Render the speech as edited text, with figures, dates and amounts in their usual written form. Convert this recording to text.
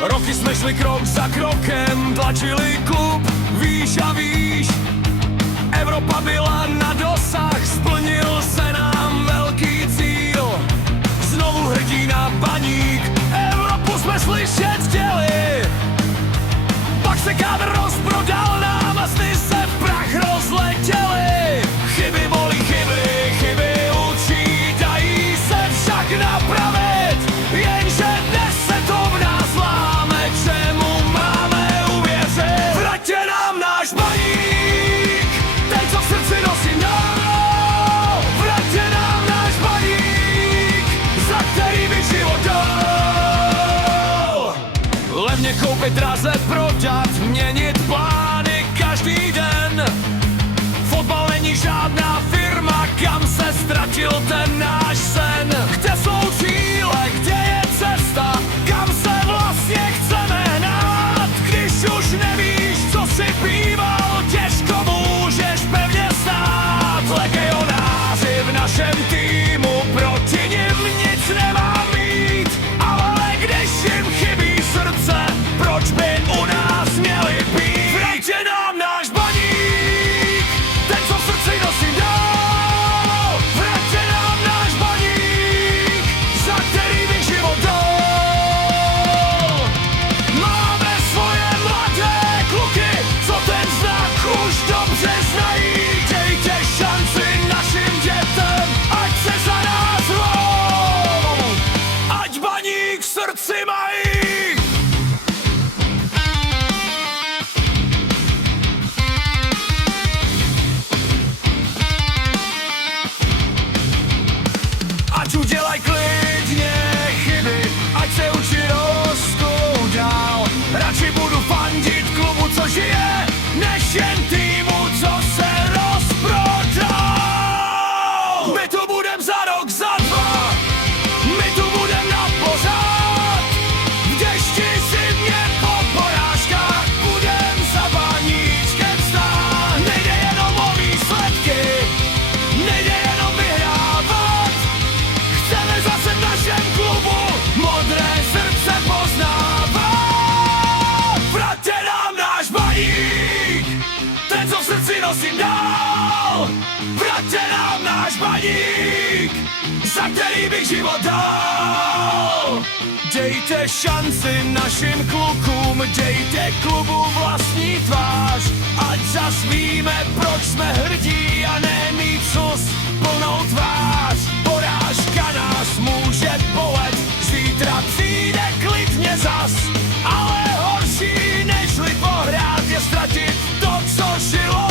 Roky jsme šli krok za krokem, tlačili klub výš a výš. Evropa byla na dosah, splnil se nám velký cíl. Znovu hrdina Baník, Evropu jsme slyšet chtěli. Pak se kádr rozprodal nám a sny se v prach rozletěly. Chyby volí chyby, chyby učí, dají se však napravit. Jenže dnes se to v nás láme, čemu máme uvěřit. Vraťte nám náš Baník, ten, co v srdci nosím dál. Vraťte nám náš Baník, za který bych život dal. Levně koupit, draze prodat, měnit plány každý den. Fotbal není žádná firma, kam se ztratil ten náš sen. Kde jsou cíle, kde je cesta, kam se vlastně chceme hnát? Když už nevíš, co si býval, těžko můžeš pevně stát. Legionáři v našem týmu, proti nim nic nemá mít. Ale když jim chybí srdce, proč by u nás měli být? Vraťte nám náš Baník, ten, co v srdci nosím dál. Vraťte nám náš Baník, za který bych život dal. Máme svoje mladé kluky, co ten znak už dobře znají. Dejte šanci našim dětem, ať se za nás hrou, ať Baník v srdci mají. Ať udělaj klidně chyby, ať se učí rostou dál. Radši budu fandit klubu, co žije, než jen týmu, co se rozprodal. My tu budem za rok, za dva, my tu budem na pořád. V dešti zimně po porážkách budem za Baníčkem stát. Nejde jenom o výsledky, nejde jenom vyhrávat. Chceme zase v našem klubu modré srdce poznávat. Vraťte nám náš Baník, ten, co v srdci nosím dál. Vraťte nám náš Baník, za který bych život dal. Dejte šanci našim klukům, dejte klubu vlastní tvář. Ať zas víme, proč jsme hrdí a ne mít sus plnou tvář. Porážka nás může bolet, zítra přijde klidně zas. Ale horší nežli pohrát je ztratit to, co žilo